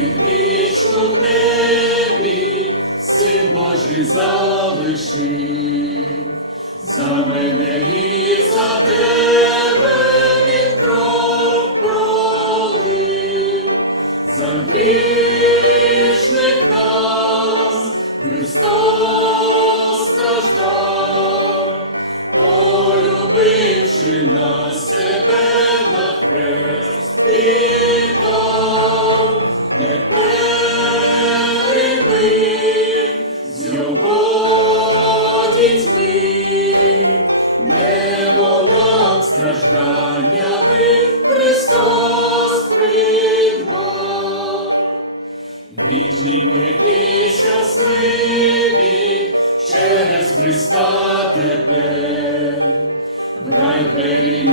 вічно в небі, син Божий залишив, за мене і тебе він за грішних нас Христос. Стражданнями Христос придбав. Ми і щасливі через Христа тепер. В рай двері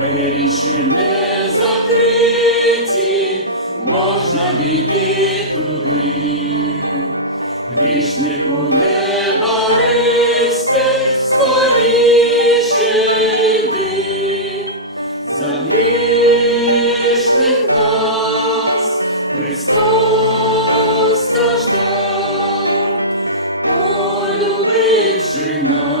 Періші не закриті, можна війти туди, грішнику не бористи, скоріше йди, за грішних нас Христос страждав, полюбивши нас.